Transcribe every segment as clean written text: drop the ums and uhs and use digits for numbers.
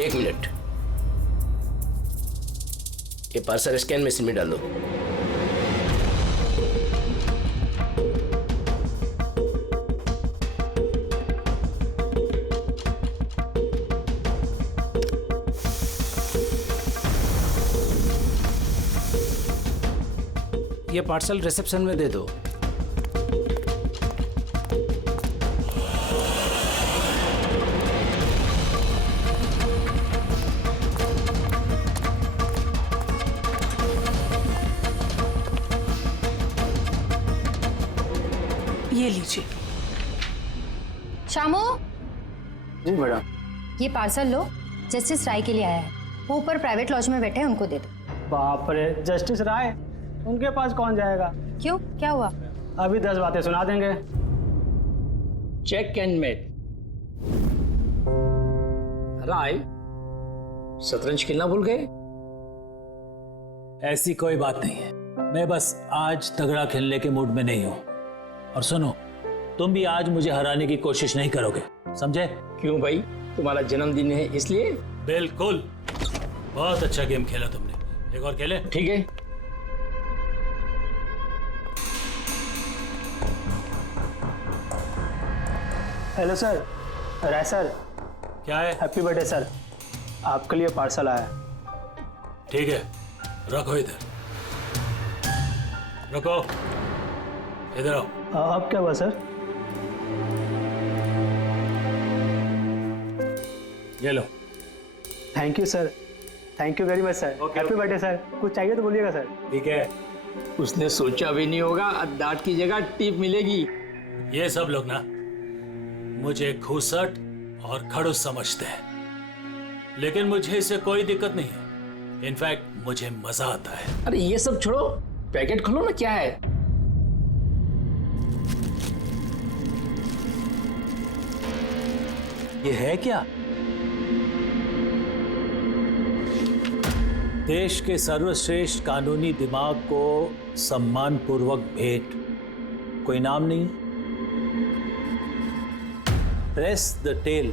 एक मिनट, ये parcel scan machine में डालो। ये पार्सल रिसेप्शन में दे दो। ये लीजिए। शामू, जी मैडम। ये पार्सल लो, जस्टिस राय के लिए आया है। वो ऊपर प्राइवेट लॉज में बैठे हैं, उनको दे दो। बाप रे, जस्टिस राय, उनके पास कौन जाएगा? क्यों, क्या हुआ? अभी 10 बातें सुना देंगे। Check and met. राय, शतरंज खेलना भूल गए? ऐसी कोई बात नहीं है, मैं बस आज तगड़ा खेलने के मूड में नहीं हूं। और सुनो, तुम भी आज मुझे हराने की कोशिश नहीं करोगे, समझे? क्यों भाई, तुम्हारा जन्मदिन है इसलिए? बिल्कुल, बहुत अच्छा गेम खेला तुमने। एक और खेले? ठीक है। हेलो सर, राय सर। क्या है? हैप्पी बर्थडे सर, आपके लिए पार्सल आया। ठीक है, रखो इधर, रखो इधर आओ। अब क्या हुआ सर? ये लो। Thank you sir, thank you very much sir. Happy birthday sir. कुछ चाहिए तो बोलिएगा सर। ठीक है। उसने सोचा भी नहीं होगा डांट की जगह टिप मिलेगी। ये सब लोग ना मुझे घूसट और खड़ूस समझते हैं, लेकिन मुझे इससे कोई दिक्कत नहीं है। इनफैक्ट मुझे मजा आता है। अरे ये सब छोड़ो, पैकेट खोलो ना, क्या है? ये है क्या? देश के सर्वश्रेष्ठ कानूनी दिमाग को सम्मानपूर्वक भेंट। कोई नाम नहीं? Press the tail.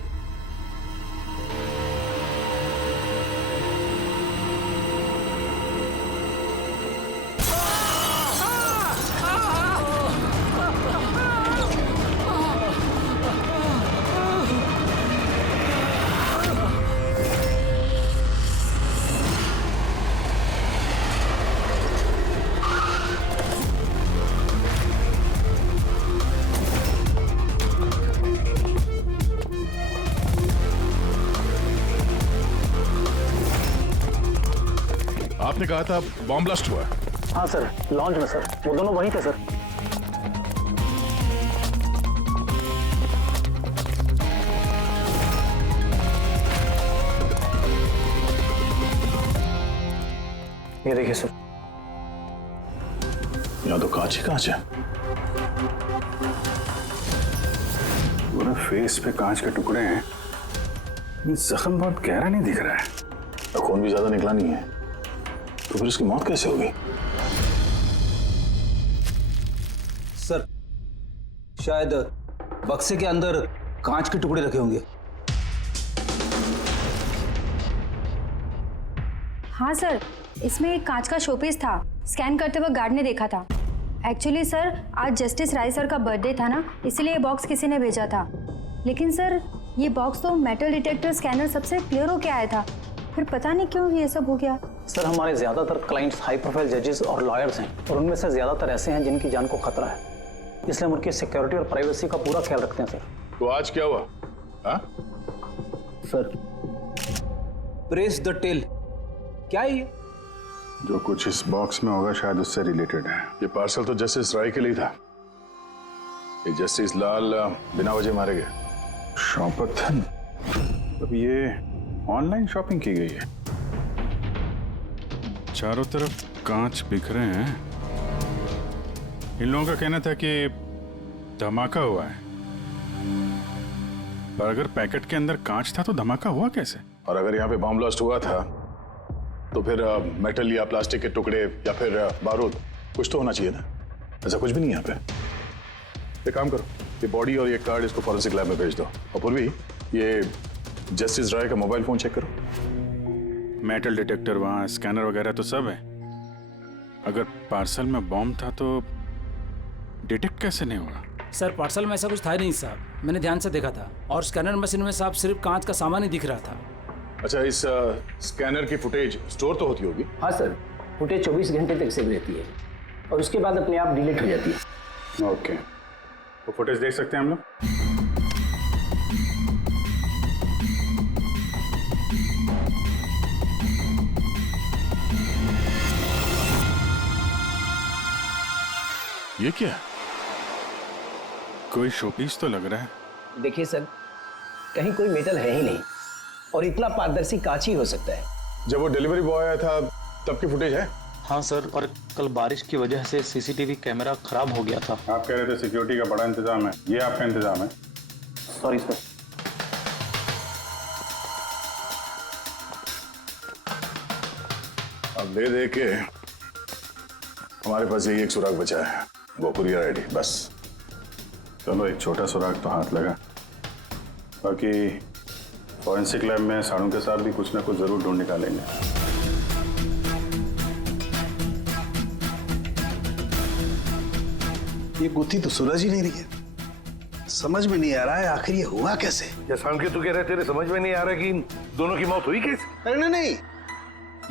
आपने कहा था बॉम्ब ब्लास्ट हुआ? हाँ सर, लॉन्च में सर। वो दोनों वहीं थे सर। ये देखिए सर। यहाँ तो कांच ही कांच है। पूरे फेस पे कांच के टुकड़े हैं। ये जख्म बहुत गहरा नहीं दिख रहा है। खून भी ज्यादा निकला नहीं है, तो फिर इसकी मौत कैसे होगी? सर, शायद बक्से के अंदर कांच के टुकड़े रखे होंगे। हाँ सर, इसमें एक कांच का शोपीस था। स्कैन करते वक्त गार्ड ने देखा था। एक्चुअली सर, आज जस्टिस राय सर का बर्थडे था ना, इसलिए ये बॉक्स किसी ने भेजा था। लेकिन सर, ये बॉक्स तो मेटल डिटेक्टर स्कैनर सबसे क्लियर होके आया था, फिर पता नहीं क्यों ये सब हो गया। सर, हमारे ज्यादातर क्लाइंट्स हाई प्रोफाइल जजेस और लॉयर्स हैं, और उनमें से ज्यादातर ऐसे हैं जिनकी जान को खतरा है, इसलिए हम उनकी सिक्योरिटी और प्राइवेसी का पूरा ख्याल रखते हैं सर। तो आज क्या हुआ? हाँ? सर, प्रेस द टेल, क्या है ये? जो कुछ इस बॉक्स में होगा शायद उससे रिलेटेड है। ये पार्सल तो जस्टिस राय के लिए था। ये जस्टिस लाल बिना वजह मारे गए। शौपथन, अब ये ऑनलाइन शॉपिंग की गई है। चारों तरफ कांच बिखरे हैं। इन लोगों का कहना था कि धमाका हुआ है, पर अगर पैकेट के अंदर कांच था तो धमाका हुआ कैसे? और अगर यहाँ पे बॉम्ब ब्लास्ट हुआ था तो फिर मेटल या प्लास्टिक के टुकड़े या फिर बारूद, कुछ तो होना चाहिए ना। ऐसा कुछ भी नहीं यहाँ पे। एक काम करो, ये बॉडी और ये कार्ड इसको फॉरेंसिक लैब में भेज दो। और पूर्वी, ये जस्टिस राय का मोबाइल फोन चेक करो। मेटल डिटेक्टर वहाँ, स्कैनर वगैरह तो सब है। अगर पार्सल में बॉम्ब था तो डिटेक्ट कैसे नहीं हुआ? सर पार्सल में ऐसा कुछ था ही नहीं साहब, मैंने ध्यान से देखा था। और स्कैनर मशीन में साहब सिर्फ कांच का सामान ही दिख रहा था। अच्छा, इस स्कैनर की फुटेज स्टोर तो होती होगी? हाँ सर, फुटेज 24 घंटे तक सेव रहती है और उसके बाद अपने आप डिलीट हो जाती है। ओके, वो फुटेज देख सकते हैं हम लोग? ये क्या? कोई शोपीस तो लग रहा है। देखिए सर, कहीं कोई मेटल है ही नहीं और इतना पारदर्शी कांच ही हो सकता है। जब वो डिलीवरी बॉय आया था तब की फुटेज है? हाँ सर, और कल बारिश की वजह से सीसीटीवी कैमरा खराब हो गया था। आप कह रहे थे सिक्योरिटी का बड़ा इंतजाम है, ये आपका इंतजाम है? Sorry sir. अब दे के हमारे पास यही एक सुराग बचा है, वो कुरियर आईडी, बस। चलो, एक छोटा सुराग तो हाथ लगा। बाकी फॉरेंसिक लैब में साड़ू के साथ भी कुछ ना कुछ जरूर ढूंढ निकालेंगे। ये गुत्थी तो सूरज ही नहीं रही है। समझ में नहीं आ रहा है आखिर ये हुआ कैसे। जैसा के तू कह रहे तेरे समझ में नहीं आ रहा कि इन दोनों की मौत हुई कैसे? अरे नहीं,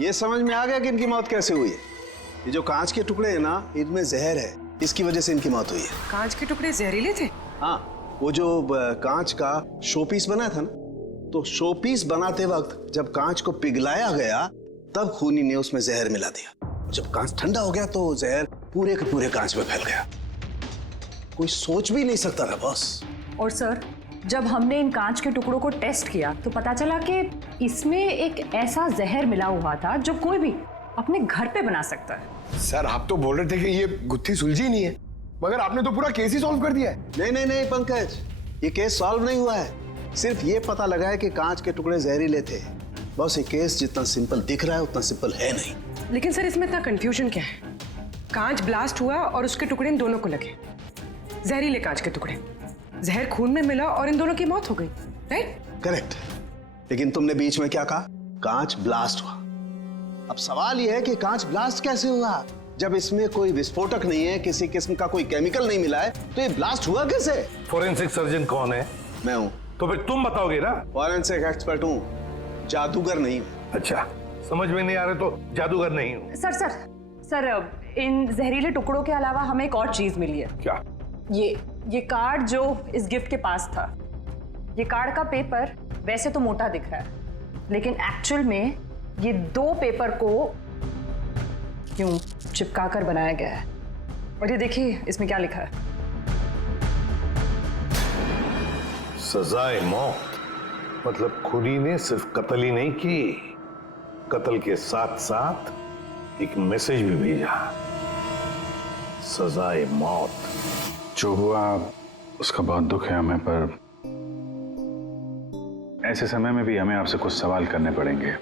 ये समझ में आ गया कि इनकी मौत कैसे हुई है। ये जो कांच के टुकड़े हैं ना, इनमें जहर है, इसकी वजह से इनकी मौत हुई है। कांच के टुकड़े जहरीले थे? हाँ, वो जो कांच का शोपीस बना था ना, तो शोपीस बनाते वक्त जब कांच को पिघलाया गया तब खूनी ने उसमें जहर मिला दिया। जब कांच ठंडा हो गया तो जहर पूरे के पूरे कांच में फैल गया। कोई सोच भी नहीं सकता था बॉस। और सर, जब हमने इन कांच के टुकड़ों को टेस्ट किया तो पता चला कि इसमें एक ऐसा जहर मिला हुआ था जो कोई भी अपने घर पे बना सकता है। सर, आप तो बोल रहे थे कि ये गुत्थी सुलझी नहीं है, मगर आपने तो पूरा केस ही सॉल्व कर दिया है। नहीं नहीं नहीं पंकज, ये केस सॉल्व नहीं हुआ है। सिर्फ ये पता लगा है कि कांच के टुकड़े जहरीले थे। बस ये केस जितना सिंपल दिख रहा है उतना सिंपल है नहीं। लेकिन सर, इसमें इतना कंफ्यूजन क्या है? कांच ब्लास्ट हुआ और उसके टुकड़े इन दोनों को लगे, जहरीले कांच के टुकड़े। जहर खून में मिला और इन दोनों की मौत हो गई, राइट? करेक्ट। लेकिन तुमने बीच में क्या कहा? कांच ब्लास्ट हुआ। अब सवाल यह है कि कांच ब्लास्ट कैसे हुआ? जब इसमें कोई विस्फोटक नहीं है, किसी किस्म का कोई केमिकल नहीं मिला है, तो ये ब्लास्ट हुआ कैसे? फोरेंसिक सर्जन कौन है? मैं हूं। तो फिर तुम बताओगे ना। फॉरेंसिक एक्सपर्ट हूं, जादूगर नहीं हूं। अच्छा, समझ में नहीं आ रहे तो जादूगर नहीं हूं। सर, इन जहरीले टुकड़ों के अलावा हमें एक और चीज मिली है। क्या? ये कार्ड जो इस गिफ्ट के पास था, ये कार्ड का पेपर वैसे तो मोटा दिख रहा है, लेकिन एक्चुअल में ये 2 पेपर को यूं चिपका कर बनाया गया है। और ये देखिए इसमें क्या लिखा है। सजाए मौत, मतलब खूनी ने सिर्फ कत्ल ही नहीं की, कत्ल के साथ साथ एक मैसेज भी भेजा, सजाए मौत। जो हुआ उसका बहुत दुख है हमें, पर ऐसे समय में भी हमें आपसे कुछ सवाल करने पड़ेंगे।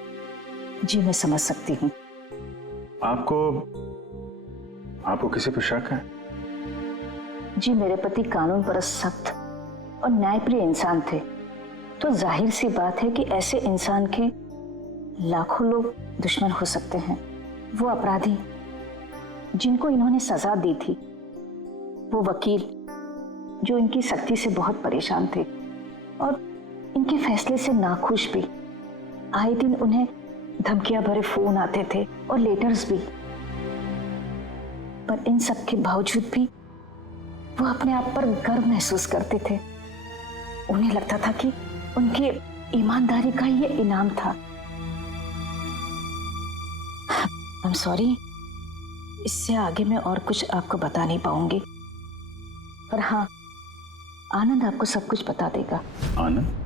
जी मैं समझ सकती हूँ। आपको किसी पर शक है? जी, मेरे पति कानून पर सख्त और न्यायप्रिय इंसान थे, तो जाहिर सी बात है कि ऐसे इंसान के लाखों लोग दुश्मन हो सकते हैं। वो अपराधी जिनको इन्होंने सजा दी थी, वो वकील जो इनकी सख्ती से बहुत परेशान थे और इनके फैसले से नाखुश भी। आए दिन उन्हें धमकियां भरे फोन आते थे और लेटर्स भी, पर इन सब के बावजूद भी वो अपने आप पर गर्व महसूस करते थे। उन्हें लगता था कि उनके ईमानदारी का ये इनाम था। आई एम सॉरी, इससे आगे मैं और कुछ आपको बता नहीं पाऊंगी, पर हाँ, आनंद आपको सब कुछ बता देगा। आनंद?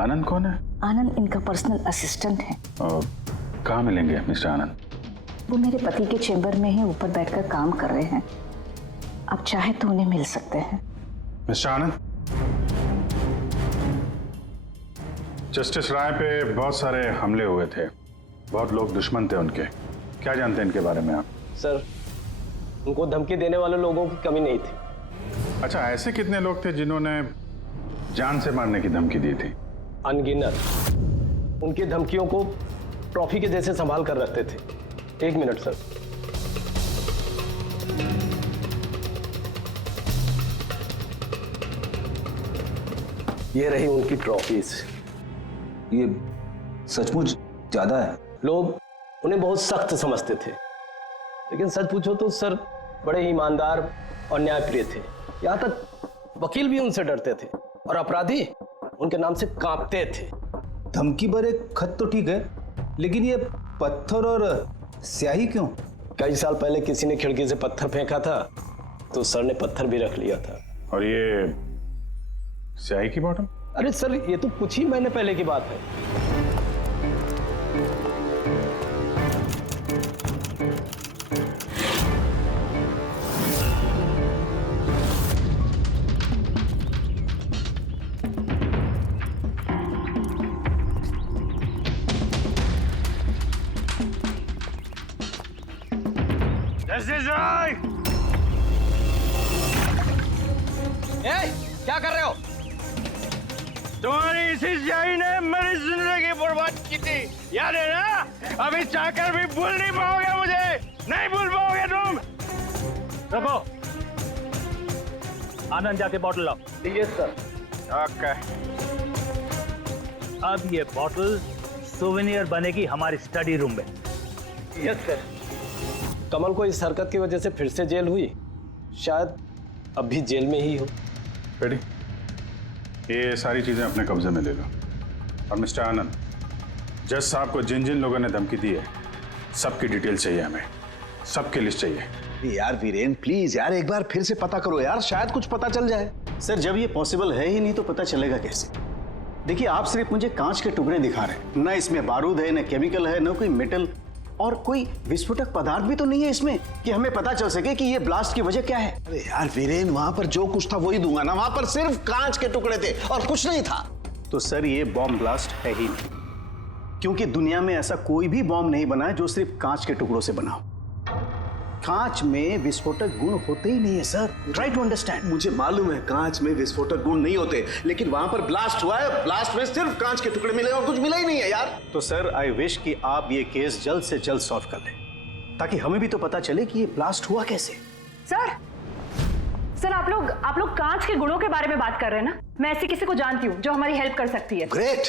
आनंद कौन है? आनंद इनका पर्सनल असिस्टेंट है। कहाँ मिलेंगे मिस्टर आनंद? वो मेरे पति के चेंबर में ही ऊपर बैठकर काम कर रहे हैं, आप चाहे तो उन्हें मिल सकते हैं। मिस्टर आनंद, जस्टिस राय पे बहुत सारे हमले हुए थे, बहुत लोग दुश्मन थे उनके, क्या जानते हैं इनके बारे में आप? सर, उनको धमकी देने वाले लोगों की कमी नहीं थी। अच्छा, ऐसे कितने लोग थे जिन्होंने जान से मारने की धमकी दी थी? अनगिनत उनकी धमकियों को ट्रॉफी के जैसे संभाल कर रखते थे। 1 मिनट सर। ये रही उनकी ट्रॉफीज। ये सचमुच ज्यादा है। लोग उन्हें बहुत सख्त समझते थे, लेकिन सच पूछो तो सर बड़े ईमानदार और न्यायप्रिय थे। यहाँ तक वकील भी उनसे डरते थे और अपराधी उनके नाम से कांपते थे। धमकी भरे खत तो ठीक है, लेकिन ये पत्थर और स्याही क्यों? कई साल पहले किसी ने खिड़की से पत्थर फेंका था तो सर ने पत्थर भी रख लिया था। और ये स्याही की बॉटल? अरे सर ये तो कुछ ही महीने पहले की बात है। क्या कर रहे हो? तुम्हारी इसी स्याही ने मेरी जिंदगी बर्बाद की थी, याद है ना? अभी चाहकर भी भूल नहीं पाओगे मुझे, नहीं भूल पाओगे तुम। रखो, आनंद जाके बॉटल लाओ। Yes sir. ओके। अब ये बॉटल सोवेनियर बनेगी हमारी स्टडी रूम में। Yes sir. कमल को इस हरकत की वजह से फिर से जेल हुई, शायद अब भी जेल में ही हो। रेडी? ये सारी चीजें अपने कब्जे में ले लो। और मिस्टर आनंद, जज साहब को जिन जिन लोगों ने धमकी दी है सबकी डिटेल चाहिए, हमें सबकी लिस्ट चाहिए। यार वीरेन प्लीज यार एक बार फिर से पता करो यार, शायद कुछ पता चल जाए। सर जब ये पॉसिबल है ही नहीं तो पता चलेगा कैसे? देखिए आप सिर्फ मुझे कांच के टुकड़े दिखा रहे हैं, ना इसमें बारूद है, ना केमिकल है, ना कोई मेटल, और कोई विस्फोटक पदार्थ भी तो नहीं है इसमें कि हमें पता चल सके कि ये ब्लास्ट की वजह क्या है। अरे यार वीरेन, वहां पर जो कुछ था वही दूंगा ना, वहां पर सिर्फ कांच के टुकड़े थे और कुछ नहीं था। तो सर ये बॉम्ब ब्लास्ट है ही नहीं, क्योंकि दुनिया में ऐसा कोई भी बॉम्ब नहीं बना है जो सिर्फ कांच के टुकड़ों से बना हो। कांच में विस्फोटक गुण होते ही नहीं है सर, ट्राई टू अंडरस्टैंड। मुझे मालूम है कांच में विस्फोटक गुण नहीं होते, लेकिन वहां पर ब्लास्ट हुआ है, ब्लास्ट में सिर्फ कांच के टुकड़े मिले और कुछ मिला ही नहीं है यार। तो सर आई विश कि आप ये केस जल्द से जल्द सॉल्व कर लें, ताकि हमें भी तो पता चले कि ये ब्लास्ट हुआ कैसे। सर आप लोग कांच के गुणों के बारे में बात कर रहे हैं ना? मैं ऐसे किसी को जानती हूँ जो हमारी हेल्प कर सकती है। ग्रेट।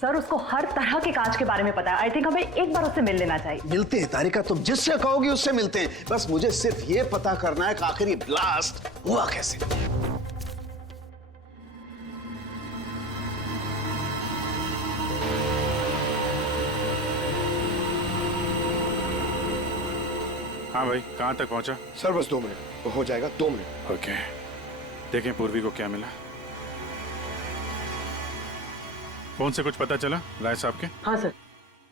सर उसको हर तरह के कांच के बारे में पता है। आई थिंक हमें एक बार उससे मिल लेना चाहिए। मिलते हैं तारिका, तुम जिससे कहोगी उससे मिलते हैं। बस मुझे सिर्फ ये पता करना है कि आखिर ये ब्लास्ट हुआ कैसे। हाँ भाई, कहाँ तक पहुँचा? सर बस 2 मिनट हो जाएगा, 2 मिनट। ओके, देखें पूर्वी को क्या मिला। फोन से कुछ पता चला राय साहब के? हाँ सर,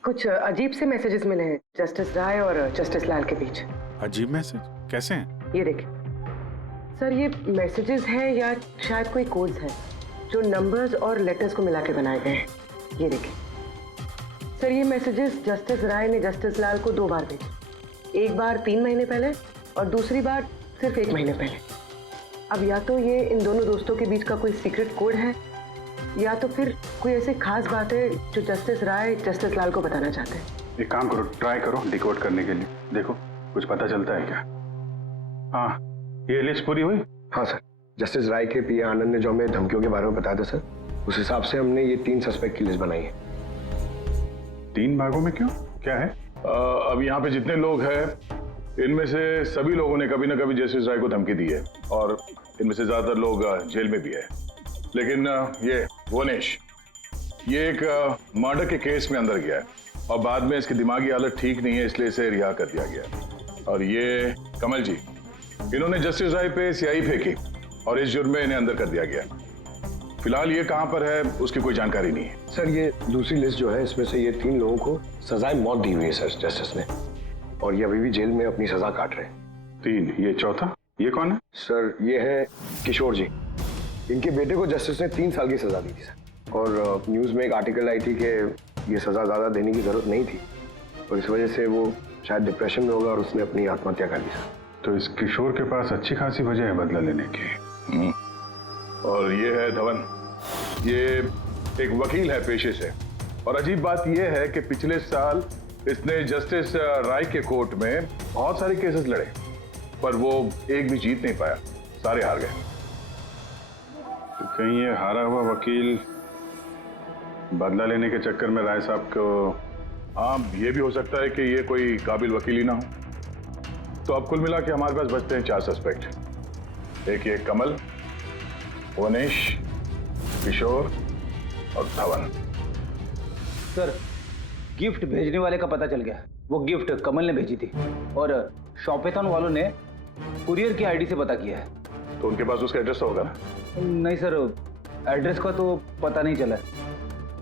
कुछ अजीब से मैसेजेस मिले हैं जस्टिस राय और जस्टिस लाल के बीच। अजीब मैसेज? कैसे हैं? ये देखिए सर, ये मैसेजेस हैं या शायद कोई कोड्स हैं जो नंबर्स और लेटर्स को मिला के बनाए गए हैं। ये देखिए सर, ये मैसेजेस जस्टिस राय ने जस्टिस लाल को 2 बार भेजे, एक बार 3 महीने पहले और दूसरी बार सिर्फ 1 महीने पहले। अब या तो ये इन दोनों दोस्तों के बीच का कोई सीक्रेट कोड है, या तो फिर कोई ऐसी खास बात है जो जस्टिस राय जस्टिस लाल को बताना चाहते हैं। एक काम करो, ट्राई करो डिकोड करने के लिए, देखो कुछ पता चलता है क्या। हाँ, ये लिस्ट पूरी हुई? हाँ सर, जस्टिस राय के पीए आनंद ने जो हमें धमकियों के बारे में बताया था सर, उस हिसाब से हमने ये 3 सस्पेक्ट की लिस्ट बनाई है। 3 भागों में क्यों, क्या है? अब यहाँ पे जितने लोग हैं इनमें से सभी लोगों ने कभी ना कभी जस्टिस राय को धमकी दी है और इनमें से ज्यादातर लोग जेल में भी है। लेकिन ये वनेश, ये एक मर्डर के केस में अंदर गया है और बाद में इसकी दिमागी हालत ठीक नहीं है, इसलिए इसे रिहा कर दिया गया। और ये कमल जी, इन्होंने जस्टिस राय पे स्याही फेंकी और इस जुर्म में इन्हें अंदर कर दिया गया। फिलहाल ये कहाँ पर है उसकी कोई जानकारी नहीं है। सर ये दूसरी लिस्ट जो है, इसमें से ये 3 लोगों को सजाए मौत दी हुई है सर जस्टिस ने, और ये अभी भी जेल में अपनी सजा काट रहे हैं। 3, ये चौथा, ये कौन है? सर ये है किशोर जी, इनके बेटे को जस्टिस ने 3 साल की सजा दी थी सर, और न्यूज़ में एक आर्टिकल आई थी कि ये सजा ज़्यादा देने की जरूरत नहीं थी और इस वजह से वो शायद डिप्रेशन में होगा और उसने अपनी आत्महत्या कर दी सर। तो इस किशोर के पास अच्छी खासी वजह है बदला लेने की। और ये है धवन, ये एक वकील है पेशे से, और अजीब बात यह है कि पिछले साल इसने जस्टिस राय के कोर्ट में बहुत सारे केसेस लड़े, पर वो एक भी जीत नहीं पाया, सारे हार गए। तो कहीं ये हारा हुआ वकील बदला लेने के चक्कर में राय साहब को। हाँ, ये भी हो सकता है कि ये कोई काबिल वकील ही ना हो। तो अब कुल मिला के हमारे पास बचते हैं 4 सस्पेक्ट। एक ये कमल, वनेश, किशोर और धवन। सर, गिफ्ट भेजने वाले का पता चल गया। वो गिफ्ट कमल ने भेजी थी और शॉपेथॉन वालों ने कुरियर की आईडी से पता किया है। तो उनके पास उसका एड्रेस तो होगा ना? नहीं सर, एड्रेस का तो पता नहीं चला।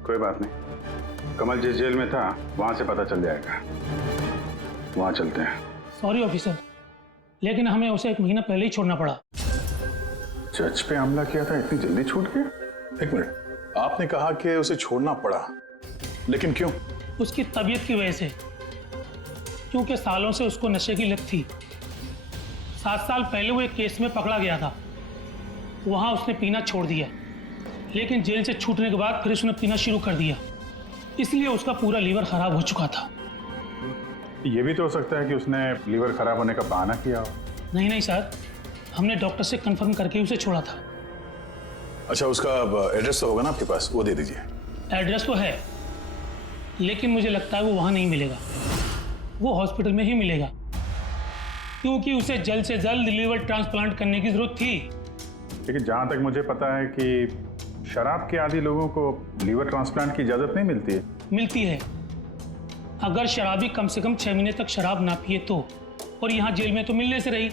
कोई बात नहीं, कमल जिस जेल में था वहां से पता चल जाएगा, वहां चलते हैं। सॉरी ऑफिसर, लेकिन हमें उसे 1 महीना पहले ही छोड़ना पड़ा। जज पे हमला किया था, इतनी जल्दी छूट गया? एक मिनट, आपने कहा कि उसे छोड़ना पड़ा, लेकिन क्यों? उसकी तबीयत की वजह से, क्योंकि सालों से उसको नशे की लत थी। 7 साल पहले वो एक केस में पकड़ा गया था, वहां उसने पीना छोड़ दिया, लेकिन जेल से छूटने के बाद फिर उसने पीना शुरू कर दिया, इसलिए उसका पूरा लीवर खराब हो चुका था। ये भी तो हो सकता है कि उसने लीवर खराब होने का बहाना किया हो। नहीं नहीं सर, हमने डॉक्टर से कंफर्म करके उसे छोड़ा था। अच्छा, उसका एड्रेस तो होगा ना आपके पास, वो दे दीजिए। एड्रेस तो है, लेकिन मुझे लगता है वो वहां नहीं मिलेगा, वो हॉस्पिटल में ही मिलेगा, क्योंकि उसे जल्द से जल्द लीवर ट्रांसप्लांट करने की जरूरत थी। लेकिन जहां तक मुझे पता है कि शराब के आदी लोगों को लीवर ट्रांसप्लांट की इजाजत नहीं मिलती है। मिलती है, अगर शराबी कम से कम 6 महीने तक शराब ना पिए तो, और यहाँ जेल में तो मिलने से रही,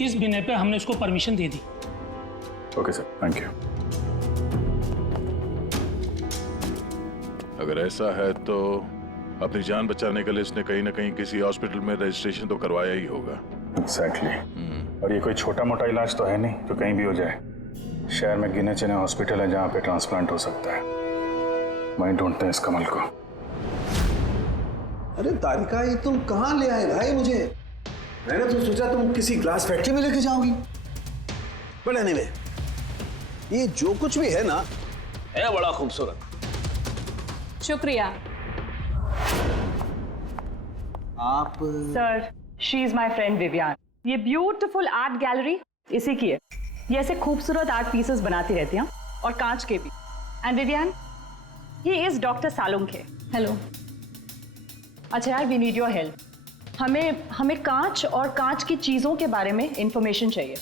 इस बिना पे हमने उसको permission they the. Okay sir, thank you. अगर ऐसा है तो अपनी जान बचाने के लिए इसने कहीं ना कहीं किसी हॉस्पिटल में रजिस्ट्रेशन तो करवाया ही होगा। एग्जैक्टली। और ये कोई छोटा मोटा इलाज तो है नहीं तो कहीं भी हो जाए। शहर में गिने चुने हॉस्पिटल है जहाँ पे ट्रांसप्लांट हो सकता है। वहीं ढूंढते हैं इस कमल को। अरे तारिका, ये तुम कहाँ ले आए भाई मुझे? मैंने तो सोचा तुम किसी ग्लास फैक्ट्री में लेके जाओगी। बट एनीवे, ये जो कुछ भी है ना, है बड़ा खूबसूरत। शुक्रिया। आप sir, she is my friend Vivian. ये ब्यूटीफुल आर्ट गैलरी इसी की है। ये ऐसे खूबसूरत आर्ट पीसेस बनाती रहती हैं, और कांच के भी। And Vivian, he is doctor Salunkhe. Hello. अच्छा यार, वी नीड योर हेल्प। हमें कांच और कांच की चीजों के बारे में इंफॉर्मेशन चाहिए,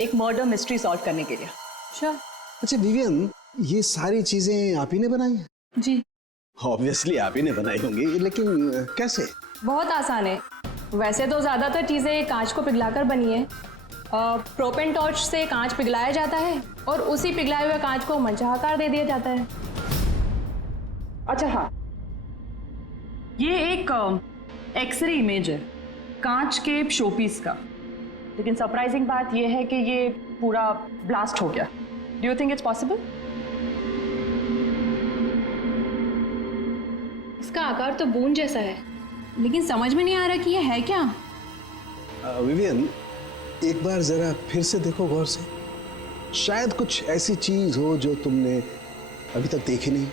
एक मर्डर मिस्ट्री सॉल्व करने के लिए। श्योर। अच्छा विवियन, ये सारी चीजें आप ही ने बनाई हैं? जी। ऑब्वियसली आप ही ने बनाई होंगी, लेकिन कैसे? बहुत आसान है। वैसे तो ज़्यादातर चीज़ें कांच को पिघलाकर बनी है। प्रोपेन टॉर्च से कांच पिघलाया जाता है और उसी पिघलाए हुए कांच को मनचाहा आकार दे दिया जाता है। अच्छा हाँ, ये एक एक्सरे इमेज है कांच के शोपीस का, लेकिन सरप्राइजिंग बात यह है कि ये पूरा ब्लास्ट हो गया। Do you think it's possible? इसका आकार तो बूंद जैसा है, लेकिन समझ में नहीं आ रहा कि ये है क्या। विवियन, एक बार जरा फिर से देखो गौर से, शायद कुछ ऐसी चीज हो जो तुमने अभी तक देखी नहीं।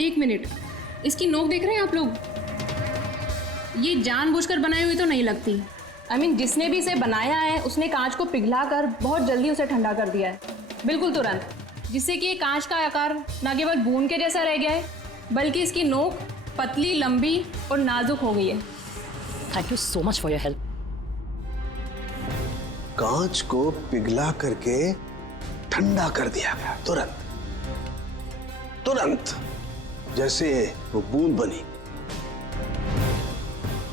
एक मिनट, इसकी नोक देख रहे हैं आप लोग? ये जानबूझकर बनाई हुई तो नहीं लगती। I mean, जिसने भी इसे बनाया है उसने कांच को पिघलाकर बहुत जल्दी उसे ठंडा कर दिया है, बिल्कुल तुरंत, जिससे कि ये कांच का आकार न केवल बूंद के जैसा रह गया है, बल्कि इसकी नोक पतली, लंबी और नाजुक हो गई है। Thank you so much for your help. कांच को पिघला करके ठंडा कर दिया गया, तुरंत तुरंत, जैसे वो बूंद बनी।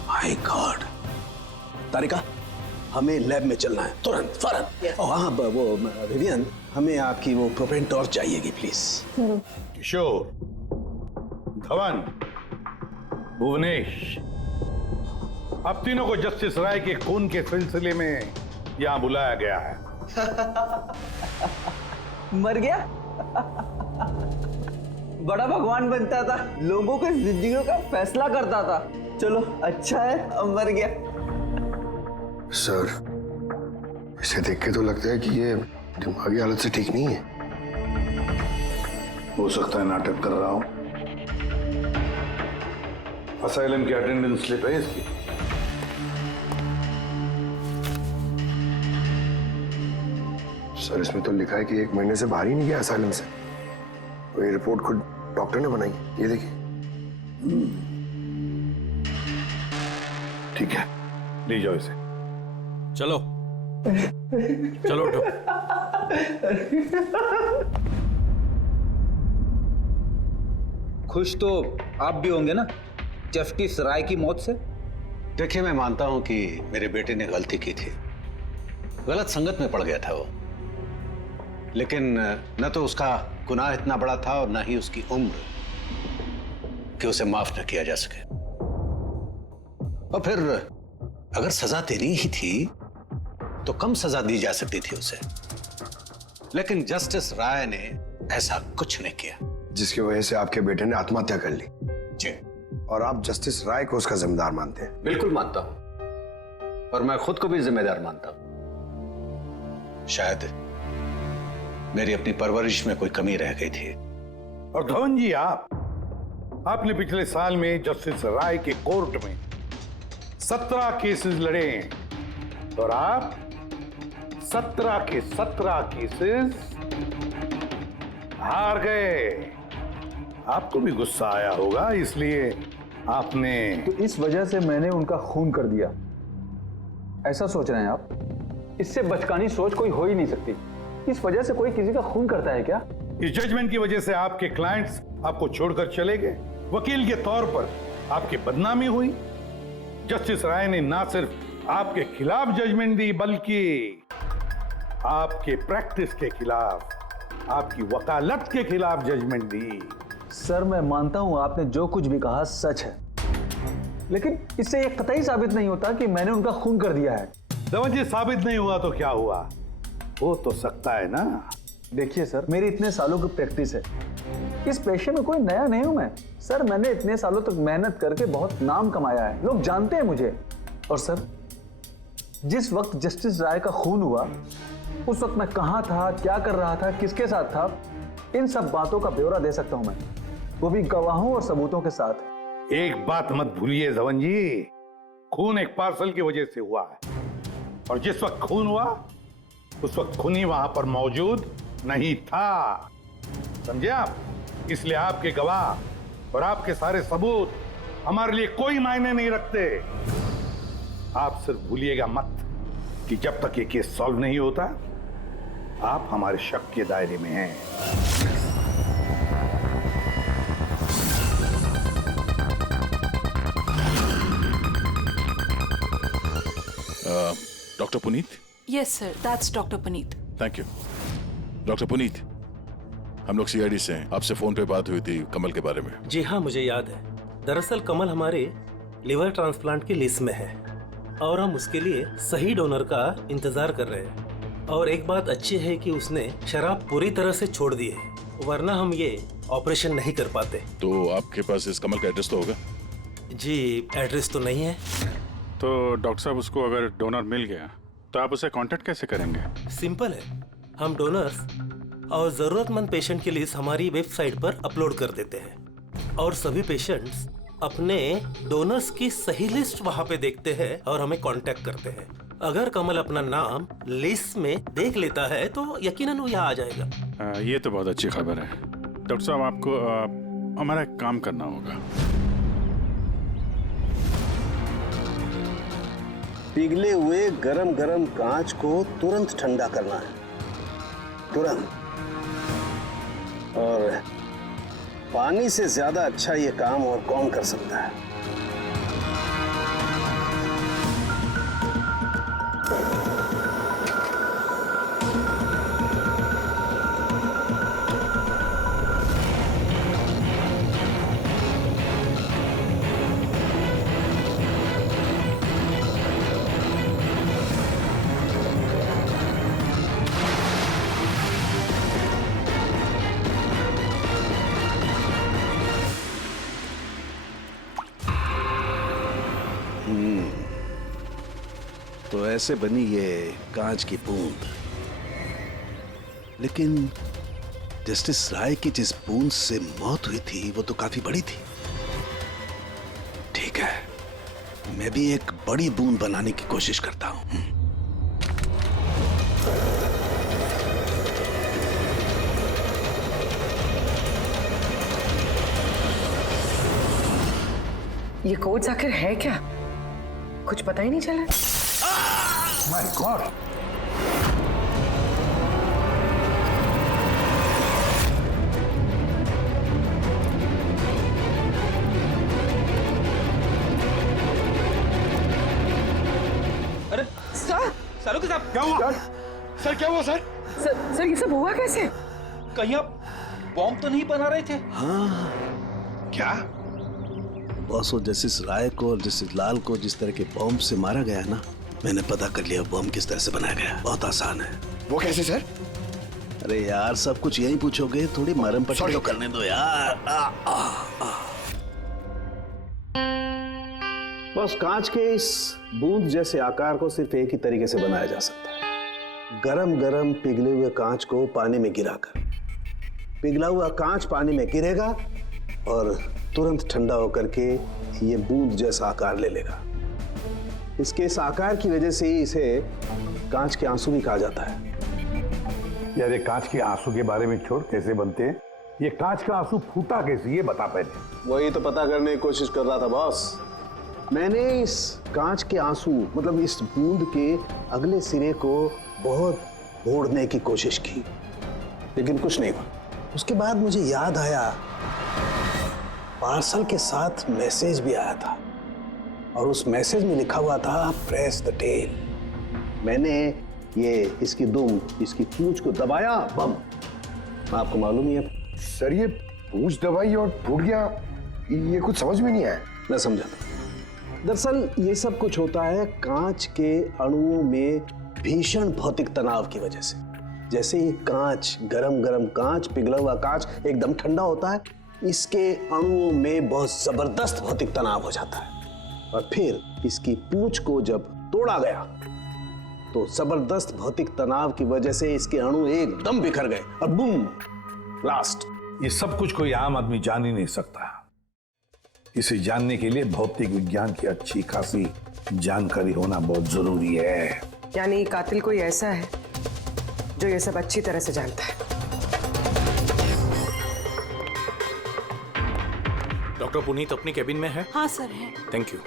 My God. तारिका, हमें लैब में चलना है तुरंत, फौरन। और हाँ, वो विवियन, हमें आपकी वो प्रोपेन टॉर्च चाहिएगी प्लीज। किशोर, धवन, भुवनेश, अब तीनों को जस्टिस राय के खून के सिलसिले में यहां बुलाया गया है। मर गया? बड़ा भगवान बनता था, लोगों के जिंदगियों का फैसला करता था। चलो अच्छा है अब मर गया। सर, इसे देख के तो लगता है कि ये दिमागी हालत से ठीक नहीं है। हो सकता है नाटक कर रहा हूं। असाइलम की अटेंडेंस स्लिप है इसकी। सर इसमें तो लिखा है कि 1 महीने से बाहर ही नहीं गया असाइलम से। और ये रिपोर्ट खुद डॉक्टर ने बनाई, ये देखिए। ठीक है, ले जाओ इसे। चलो चलो उठो। खुश तो आप भी होंगे ना जस्टिस राय की मौत से? देखिए, मैं मानता हूं कि मेरे बेटे ने गलती की थी, गलत संगत में पड़ गया था वो, लेकिन न तो उसका गुनाह इतना बड़ा था और न ही उसकी उम्र कि उसे माफ न किया जा सके। और फिर अगर सजा देनी ही थी तो कम सजा दी जा सकती थी उसे, लेकिन जस्टिस राय ने ऐसा कुछ नहीं किया, जिसकी वजह से आपके बेटे ने आत्महत्या कर ली। जी। और आप जस्टिस राय को उसका जिम्मेदार मानते हैं? बिल्कुल मानता हूं, और मैं खुद को भी जिम्मेदार मानता हूं। शायद मेरी अपनी परवरिश में कोई कमी रह गई थी। और धवन जी, आपने पिछले साल में जस्टिस राय के कोर्ट में 17 केसेस लड़े हैं और आप 17 के 17 केसेस हार गए। आपको भी गुस्सा आया होगा, इसलिए आपने तो इस वजह से मैंने उनका खून कर दिया, ऐसा सोच रहे हैं आप? इससे बचकानी सोच कोई हो ही नहीं सकती। इस वजह से कोई किसी का खून करता है क्या? इस जजमेंट की वजह से आपके क्लाइंट्स आपको छोड़कर चले गए, वकील के तौर पर आपकी बदनामी हुई। जस्टिस राय ने ना सिर्फ आपके खिलाफ जजमेंट दी, बल्कि आपके प्रैक्टिस के खिलाफ, आपकी वकालत के खिलाफ जजमेंट दी। सर, मैं मानता हूं आपने जो कुछ भी कहा सच है, लेकिन इससे यह कतई साबित नहीं होता कि मैंने उनका खून कर दिया है। धवन जी, साबित नहीं हुआ तो क्या हुआ? हो तो सकता है ना। देखिए सर, मेरी इतने सालों की प्रैक्टिस है, इस पेशे में कोई नया नहीं हूं मैं। सर, मैंने इतने सालों तक मेहनत करके बहुत नाम कमाया है, लोग जानते हैं मुझे। और सर, जिस वक्त जस्टिस राय का खून हुआ, उस वक्त मैं कहां था, क्या कर रहा था, किसके साथ था, इन सब बातों का ब्यौरा दे सकता हूं मैं, वो भी गवाहों और सबूतों के साथ। एक बात मत भूलिए धवन जी, खून एक पार्सल की वजह से हुआ है, और जिस वक्त खून हुआ उस वक्त खूनी वहां पर मौजूद नहीं था, समझे आप? इसलिए आपके गवाह और आपके सारे सबूत हमारे लिए कोई मायने नहीं रखते। आप सिर्फ भूलिएगा मत कि जब तक ये केस सॉल्व नहीं होता, आप हमारे शक के दायरे में हैं। Doctor Puneet? Yes sir, that's doctor Puneet. Thank you. Doctor Puneet, हम लोग सीआईडी से हैं, आपसे फोन पे बात हुई थी कमल के बारे में। जी हाँ, मुझे याद है। दरअसल कमल हमारे लिवर ट्रांसप्लांट की लिस्ट में है और हम उसके लिए सही डोनर का इंतजार कर रहे हैं। और एक बात अच्छी है कि उसने शराब पूरी तरह से छोड़ दी है, वरना हम ये ऑपरेशन नहीं कर पाते। तो आपके पास इस कमल का एड्रेस तो होगा? जी, एड्रेस तो नहीं है। तो डॉक्टर साहब, उसको अगर डोनर मिल गया तो आप उसे कांटेक्ट कैसे करेंगे? सिंपल है, हम डोनर्स और जरूरतमंद पेशेंट की लिस्ट हमारी वेबसाइट पर अपलोड कर देते हैं और सभी पेशेंट्स अपने डोनर्स की सही लिस्ट वहां पे देखते हैं और हमें कांटेक्ट करते हैं। अगर कमल अपना नाम लिस्ट में देख लेता है तो यकीनन वो यहाँ आ जाएगा। ये तो बहुत अच्छी खबर है। डॉक्टर साहब, आपको हमारा एक काम करना होगा। पिघले हुए गरम गरम कांच को तुरंत ठंडा करना है, तुरंत। और पानी से ज्यादा अच्छा ये काम और कौन कर सकता है? तो ऐसे बनी ये कांच की बूंद। लेकिन जस्टिस राय की जिस बूंद से मौत हुई थी वो तो काफी बड़ी थी। ठीक है, मैं भी एक बड़ी बूंद बनाने की कोशिश करता हूं। ये कोड्स आखिर है क्या? कुछ पता ही नहीं चला। My God! अरे सर, सालू साहब क्या हुआ? सर क्या हुआ सर? सर ये सब हुआ कैसे? कहीं आप बॉम्ब तो नहीं बना रहे थे? हाँ, क्या? बॉस, वो जस्टिस राय को और जस्टिस लाल को जिस तरह के बॉम्ब से मारा गया है ना, मैंने पता कर लिया बॉम्ब किस तरह से बनाया गया। बहुत आसान है। वो कैसे सर? अरे यार, सब कुछ यही पूछोगे, थोड़ी मरम पट्टी तो करने दो यार। बस कांच के इस बूंद जैसे आकार को सिर्फ एक ही तरीके से बनाया जा सकता है, गरम गरम पिघले हुए कांच को पानी में गिराकर। पिघला हुआ कांच पानी में गिरेगा और तुरंत ठंडा होकर के ये बूंद जैसा आकार ले लेगा। इसके इस आकार की वजह से ही इसे कांच के आंसू भी कहा जाता है। यार, ये कांच के आंसू के बारे में छोड़, कैसे बनते हैं? ये कांच का आंसू फूटा कैसे, ये बता पहले। वही तो पता करने की कोशिश कर रहा था बॉस। मैंने इस कांच के आंसू मतलब इस बूंद के अगले सिरे को बहुत मोड़ने की कोशिश की, लेकिन कुछ नहीं हुआ। उसके बाद मुझे याद आया, पार्सल के साथ मैसेज भी आया था और उस मैसेज में लिखा हुआ था प्रेस द टेल। मैंने ये इसकी दुम, इसकी पूंछ को दबाया, बम। आपको मालूम ही है सर, ये पूंछ दबाई और फूट गया, ये कुछ समझ में नहीं आया। मैं समझा। दरअसल ये सब कुछ होता है कांच के अणुओं में भीषण भौतिक तनाव की वजह से। जैसे ही कांच, गरम गरम कांच, पिघला हुआ कांच एकदम ठंडा होता है, इसके अणुओं में बहुत जबरदस्त भौतिक तनाव हो जाता है और फिर इसकी पूंछ को जब तोड़ा गया तो जबरदस्त भौतिक तनाव की वजह से इसके अणु एकदम बिखर गए और बूम, ब्लास्ट। ये सब कुछ कोई आम आदमी जान ही नहीं सकता। इसे जानने के लिए भौतिक विज्ञान की अच्छी खासी जानकारी होना बहुत जरूरी है। यानी कातिल कोई ऐसा है जो ये सब अच्छी तरह से जानता है। डॉक्टर पुनीत अपनी केबिन में है? हाँ सर है। Thank you.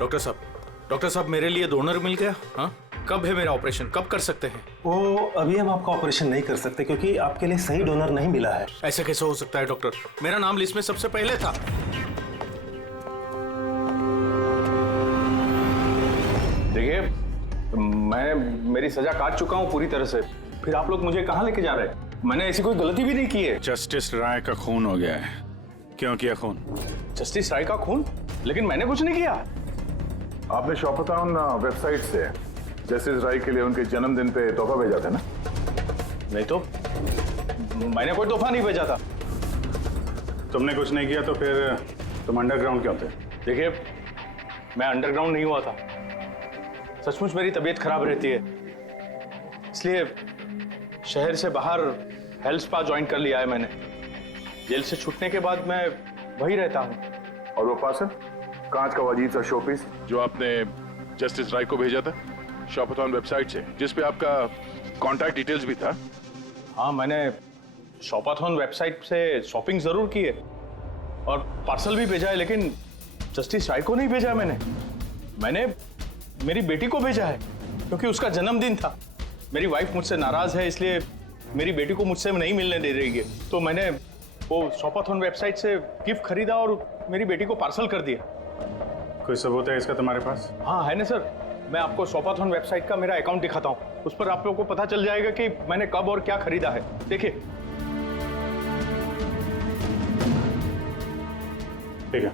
डॉक्टर साहब मेरे लिए डोनर मिल गया? हाँ, कब है मेरा ऑपरेशन, कब कर सकते हैं? वो अभी हम आपका ऑपरेशन नहीं कर सकते क्योंकि आपके लिए सही डोनर नहीं मिला है। ऐसे कैसे हो सकता है डॉक्टर? मेरा नाम लिस्ट में सबसे पहले था। देखिए, मेरी सजा काट चुका हूँ पूरी तरह से, फिर आप लोग मुझे कहाँ लेके जा रहे हैं? मैंने ऐसी कोई गलती भी नहीं की है। जस्टिस राय का खून हो गया है। क्यों किया खून? जस्टिस राय का खून? लेकिन मैंने कुछ नहीं किया। आपने शॉपथॉन वेबसाइट से जस्टिस राय के लिए उनके जन्मदिन पे तोहफा भेजा था ना? नहीं तो मैंने कोई तोहफा नहीं भेजा था। तुमने कुछ नहीं किया तो फिर तुम अंडरग्राउंड क्यों थे? देखिए, मैं अंडरग्राउंड नहीं हुआ था। सचमुच मेरी तबीयत खराब रहती है, इसलिए शहर से बाहर हेल्थ स्पा ज्वाइन कर लिया है मैंने। जेल से छूटने के बाद मैं वही रहता हूँ। और वो पार्सल, कांच का अजीब सा शोपीस जो आपने जस्टिस राय को भेजा था शॉपथॉन वेबसाइट से, जिसपे आपका कॉन्टैक्ट डिटेल्स भी था। हाँ, मैंने शॉपथॉन वेबसाइट से शॉपिंग जरूर की है और पार्सल भी भेजा है, लेकिन जस्टिस राय को नहीं भेजा। मैंने मेरी बेटी को भेजा है क्योंकि उसका जन्मदिन था। मेरी वाइफ मुझसे नाराज है, इसलिए मेरी बेटी को मुझसे नहीं मिलने दे रही है। तो मैंने वो शॉपथॉन वेबसाइट से गिफ्ट खरीदा और मेरी बेटी को पार्सल कर दिया। कोई सबूत है इसका तुम्हारे पास? हाँ है ना सर, मैं आपको शॉपथॉन वेबसाइट का मेरा अकाउंट दिखाता हूँ। उस पर आप लोगों को पता चल जाएगा कि मैंने कब और क्या खरीदा है। देखिए। ठीक है।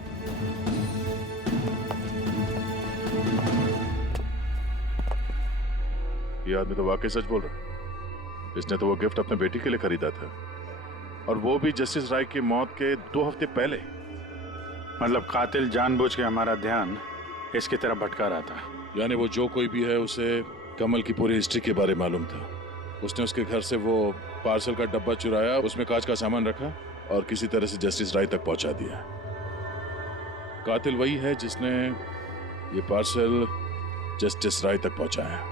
ये आदमी तो वाकई सच बोल रहा है। इसने तो वो गिफ्ट अपने बेटी के लिए खरीदा था, और वो भी जस्टिस राय की मौत के 2 हफ्ते पहले। मतलब कातिल जानबूझ के हमारा ध्यान इसकी तरफ भटका रहा था। यानी वो जो कोई भी है, उसे कमल की पूरी हिस्ट्री के बारे में मालूम था। उसने उसके घर से वो पार्सल का डब्बा चुराया, उसमें कांच का सामान रखा और किसी तरह से जस्टिस राय तक पहुंचा दिया। कातिल वही है जिसने ये पार्सल जस्टिस राय तक पहुंचाया।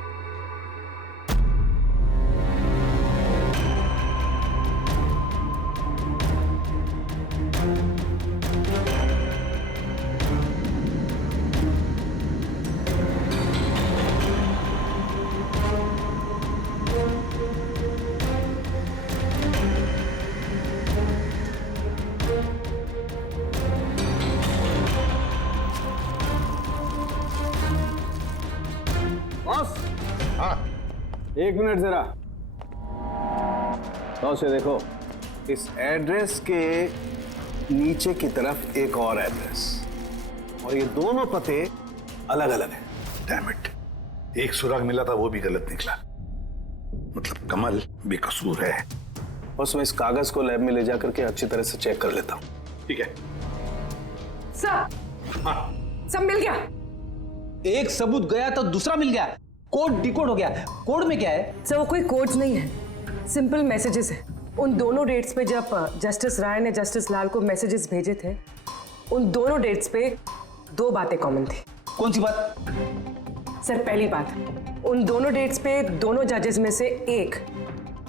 बॉस, हाँ, 1 मिनट जरा। तो से देखो, इस एड्रेस के नीचे की तरफ एक और एड्रेस, और ये दोनों पते अलग अलग हैं। डैम इट, एक सुराग मिला था वो भी गलत निकला। मतलब कमल बेकसूर है। बस मैं इस कागज को लैब में ले जाकर के अच्छी तरह से चेक कर लेता हूँ। ठीक है सर। सब मिल गया। एक सबूत गया तो दूसरा मिल गया, कोड डिकोड हो गया। कोड में क्या है? सर वो कोई कोड्स नहीं है, सिंपल मैसेजेस है। उन दोनों डेट्स पे जब जस्टिस राय ने जस्टिस लाल को मैसेजेस भेजे थे, उन दोनों डेट्स पे 2 बातें कॉमन थी। कौन सी बात? सर पहली बात, उन दोनों डेट्स पे दोनों जजेस में से एक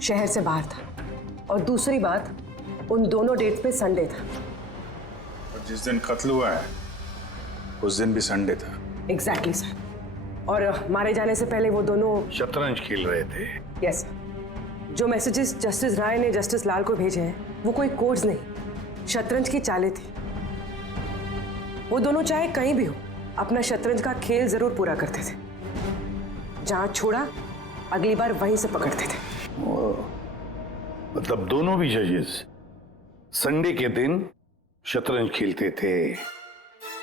शहर से बाहर था, और दूसरी बात, उन दोनों डेट्स पे संडे था। और जिस दिन कत्ल हुआ है उस दिन भी संडे था। Exactly sir. और मारे जाने से पहले वो दोनों शतरंज खेल रहे थे। यस। जो मैसेजेस जस्टिस राय ने जस्टिस लाल को भेजे हैं वो कोई कोड्स नहीं, शतरंज की चालें थी। वो दोनों चाहे कहीं भी हो अपना शतरंज का खेल जरूर पूरा करते थे। जहां छोड़ा अगली बार वहीं से पकड़ते थे। मतलब दोनों भी जजेस संडे के दिन शतरंज खेलते थे,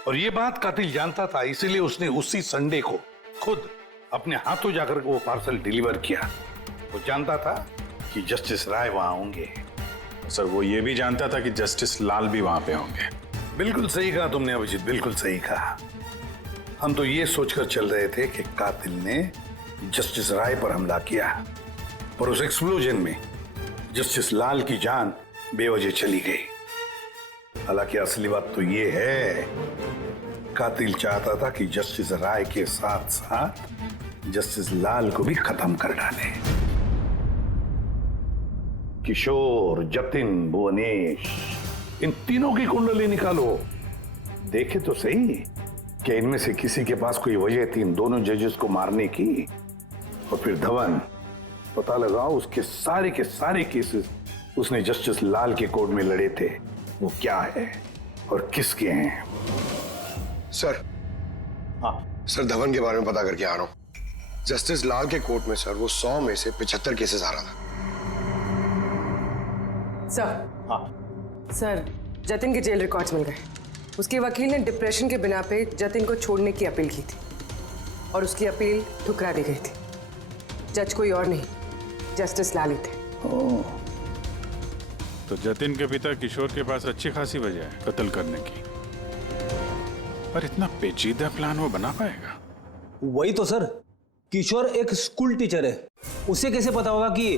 और ये बात कातिल जानता था, इसीलिए उसने उसी संडे को खुद अपने हाथों जाकर वो पार्सल डिलीवर किया। वो जानता था कि जस्टिस राय वहां होंगे। सर वो ये भी जानता था कि जस्टिस लाल भी वहां पे होंगे। बिल्कुल सही कहा तुमने अभिजीत, बिल्कुल सही कहा। हम तो ये सोचकर चल रहे थे कि कातिल ने जस्टिस राय पर हमला किया, पर उस एक्सप्लोजन में जस्टिस लाल की जान बेवजह चली गई। हालांकि असली बात तो ये है, कातिल चाहता था कि जस्टिस राय के साथ साथ जस्टिस लाल को भी खत्म कर डाले। किशोर, जतिन, भुवनेश, इन तीनों की कुंडली निकालो, देखे तो सही कि इनमें से किसी के पास कोई वजह थी इन दोनों जजेस को मारने की। और फिर धवन, पता लगाओ उसके सारे के सारे केसेस उसने जस्टिस लाल के कोर्ट में लड़े थे, वो क्या है और किसके हैं। सर, हाँ सर, धवन के बारे में पता करके आ रहा हूं। जस्टिस लाल के कोर्ट में सर वो 100 में से 75 केसेस आ रहा था। सर, हाँ सर, जतिन के जेल रिकॉर्ड्स मिल गए। उसके वकील ने डिप्रेशन के बिना पे जतिन को छोड़ने की अपील की थी, और उसकी अपील ठुकरा दी गई थी। जज कोई और नहीं, जस्टिस लाल ही थे। तो जतिन के पिता किशोर के पास अच्छी खासी वजह है कत्ल करने की, पर इतना पेचीदा प्लान वो बना पाएगा? वही तो सर, किशोर एक स्कूल टीचर है, उसे कैसे पता होगा कि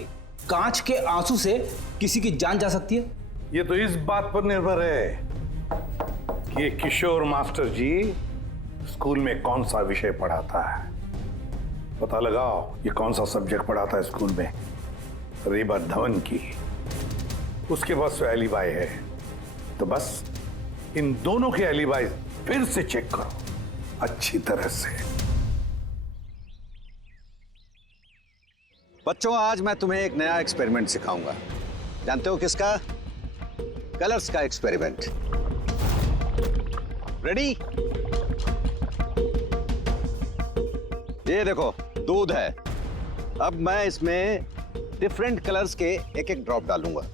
कांच के आंसू से किसी की जान जा सकती है? ये तो इस बात पर निर्भर है कि ये किशोर मास्टर जी स्कूल में कौन सा विषय पढ़ाता है। पता लगाओ ये कौन सा सब्जेक्ट पढ़ाता है स्कूल में। रेबा धवन की, उसके पास तो एलिबाई है, तो बस इन दोनों के एलिबाई फिर से चेक करो अच्छी तरह से। बच्चों, आज मैं तुम्हें एक नया एक्सपेरिमेंट सिखाऊंगा। जानते हो किसका? कलर्स का एक्सपेरिमेंट। रेडी? ये देखो, दूध है। अब मैं इसमें डिफरेंट कलर्स के एक एक ड्रॉप डालूंगा।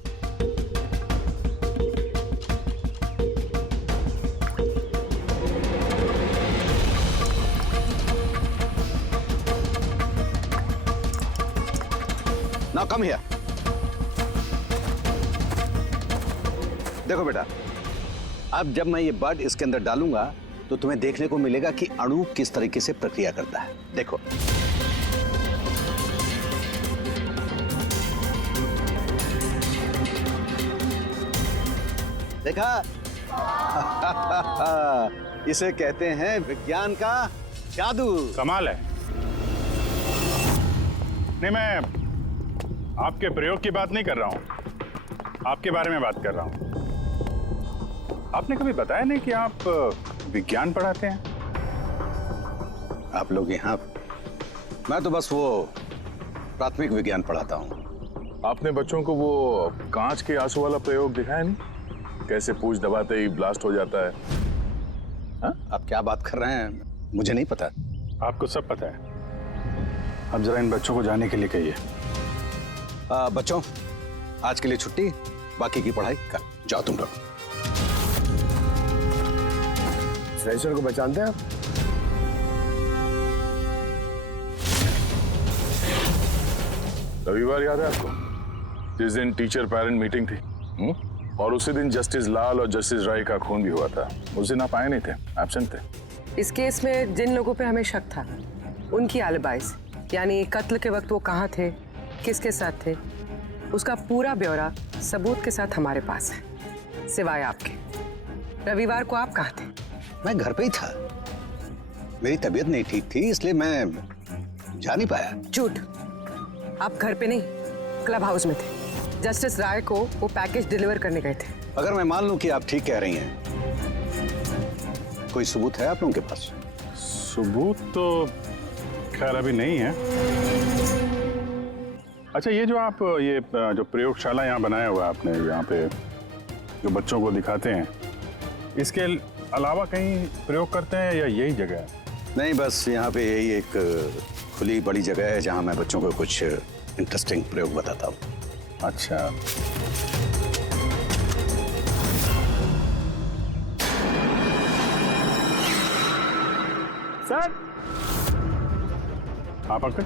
Now come here. देखो बेटा, अब जब मैं ये बड इसके अंदर डालूंगा तो तुम्हें देखने को मिलेगा कि अणु किस तरीके से प्रक्रिया करता है। देखो, देखा? इसे कहते हैं विज्ञान का जादू। कमाल है। नहीं, मैं आपके प्रयोग की बात नहीं कर रहा हूं, आपके बारे में बात कर रहा हूं। आपने कभी बताया नहीं कि आप विज्ञान पढ़ाते हैं? आप लोग यहाँ? मैं तो बस वो प्राथमिक विज्ञान पढ़ाता हूँ। आपने बच्चों को वो कांच के आंसू वाला प्रयोग दिखाया नहीं? कैसे पूछ दबाते ही ब्लास्ट हो जाता है। हाँ? आप क्या बात कर रहे हैं? मुझे नहीं पता। आपको सब पता है। अब जरा इन बच्चों को जाने के लिए कहिए। बच्चों, आज के लिए छुट्टी, बाकी की पढ़ाई कल। जाओ तुम लोग। सर को पहचानते हैं आप? रविवार याद है आपको, जिस दिन टीचर पेरेंट मीटिंग थी? और उसी दिन जस्टिस लाल और जस्टिस राय का खून भी हुआ था। उस दिन आप आए नहीं थे, एब्सेंट थे। इस केस में जिन लोगों पे हमें शक था उनकी एलिबाइज, यानी कत्ल के वक्त वो कहाँ थे, किसके साथ थे, उसका पूरा ब्यौरा सबूत के साथ हमारे पास है, सिवाय आपके। रविवार को आप कहाँ थे? मैं घर पे ही था। मेरी तबीयत नहीं ठीक थी, इसलिए मैं जा नहीं पाया। झूठ। आप घर पे नहीं, क्लब हाउस में थे। जस्टिस राय को वो पैकेज डिलीवर करने गए थे। अगर मैं मान लूं कि आप ठीक कह रही हैं, कोई सबूत है आप लोगों के पास? सबूत तो खैर अभी नहीं है। अच्छा, ये जो आप जो प्रयोगशाला यहाँ बनाया हुआ है आपने, यहाँ पे जो बच्चों को दिखाते हैं, इसके अलावा कहीं प्रयोग करते हैं या यही जगह है? नहीं, बस यहाँ पे यही एक खुली बड़ी जगह है जहाँ मैं बच्चों को कुछ इंटरेस्टिंग प्रयोग बताता हूँ। अच्छा। सर, आप अंकल?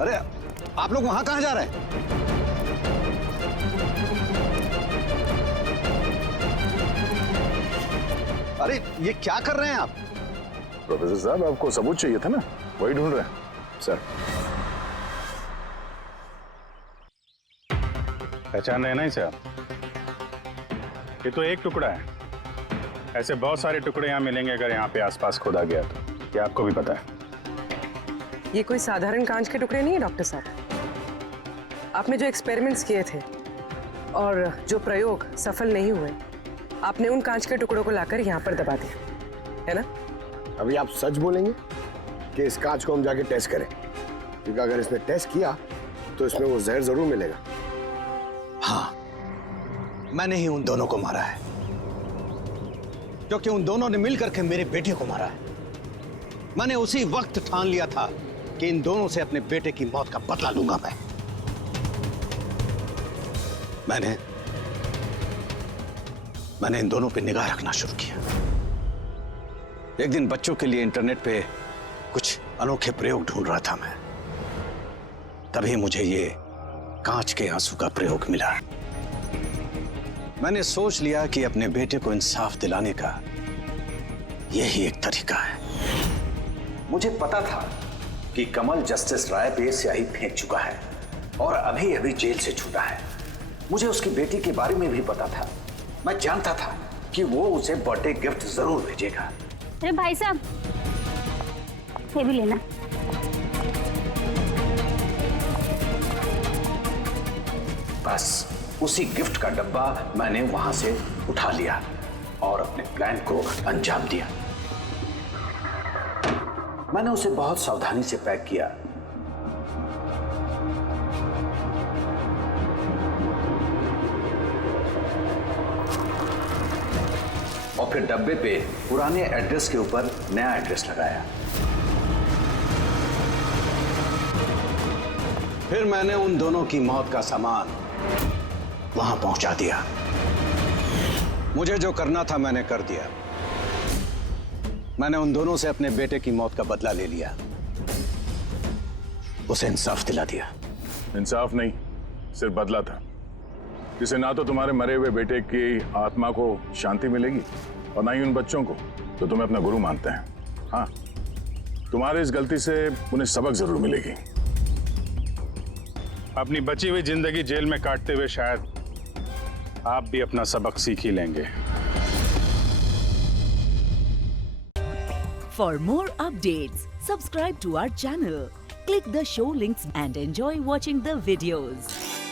अरे आप लोग वहां कहाँ जा रहे हैं? अरे ये क्या कर रहे हैं आप? प्रोफेसर साहब, आपको सबूत चाहिए था ना, वही ढूंढ रहे हैं। सर, पहचान रहे हैं ना इसे आप? ये तो एक टुकड़ा है। ऐसे बहुत सारे टुकड़े यहाँ मिलेंगे अगर यहाँ पे आसपास खोदा गया तो। क्या आपको भी पता है? ये कोई साधारण कांच के टुकड़े नहीं है डॉक्टर साहब। आपने जो एक्सपेरिमेंट्स किए थे और जो प्रयोग सफल नहीं हुए, आपने उन कांच के टुकड़ों को लाकर यहाँ पर दबा दिया, है ना? अभी आप सच बोलेंगे कि इस कांच को हम जाके टेस्ट करें? क्योंकि अगर इसने टेस्ट किया तो इसमें वो जहर जरूर मिलेगा। हाँ, मैंने ही उन दोनों को मारा है, क्योंकि उन दोनों ने मिलकर के मेरे बेटे को मारा है। मैंने उसी वक्त ठान लिया था कि इन दोनों से अपने बेटे की मौत का बदला लूंगा मैं। मैंने इन दोनों पे निगाह रखना शुरू किया। एक दिन बच्चों के लिए इंटरनेट पे कुछ अनोखे प्रयोग ढूंढ रहा था मैं, तभी मुझे ये कांच के आंसू का प्रयोग मिला। मैंने सोच लिया कि अपने बेटे को इंसाफ दिलाने का यही एक तरीका है। मुझे पता था कि कमल जस्टिस राय पे स्याही फेंक चुका है और अभी अभी जेल से छूटा है। मुझे उसकी बेटी के बारे में भी पता था। मैं जानता था कि वो उसे बर्थडे गिफ्ट जरूर भेजेगा। अरे भाई साहब, ये भी लेना। बस उसी गिफ्ट का डब्बा मैंने वहां से उठा लिया और अपने प्लान को अंजाम दिया। मैंने उसे बहुत सावधानी से पैक किया। और फिर डब्बे पे पुराने एड्रेस के ऊपर नया एड्रेस लगाया। फिर मैंने उन दोनों की मौत का सामान वहां पहुंचा दिया। मुझे जो करना था मैंने कर दिया। मैंने उन दोनों से अपने बेटे की मौत का बदला ले लिया, उसे इंसाफ दिला दिया। इंसाफ नहीं, सिर्फ बदला था, जिसे ना तो तुम्हारे मरे हुए बेटे की आत्मा को शांति मिलेगी और ना ही उन बच्चों को जो तुम्हें अपना गुरु मानते हैं। हाँ, तुम्हारी इस गलती से उन्हें सबक जरूर मिलेगी। अपनी बची हुई जिंदगी जेल में काटते हुए शायद आप भी अपना सबक सीख ही लेंगे। For more updates, subscribe to our channel, click the show links and enjoy watching the videos.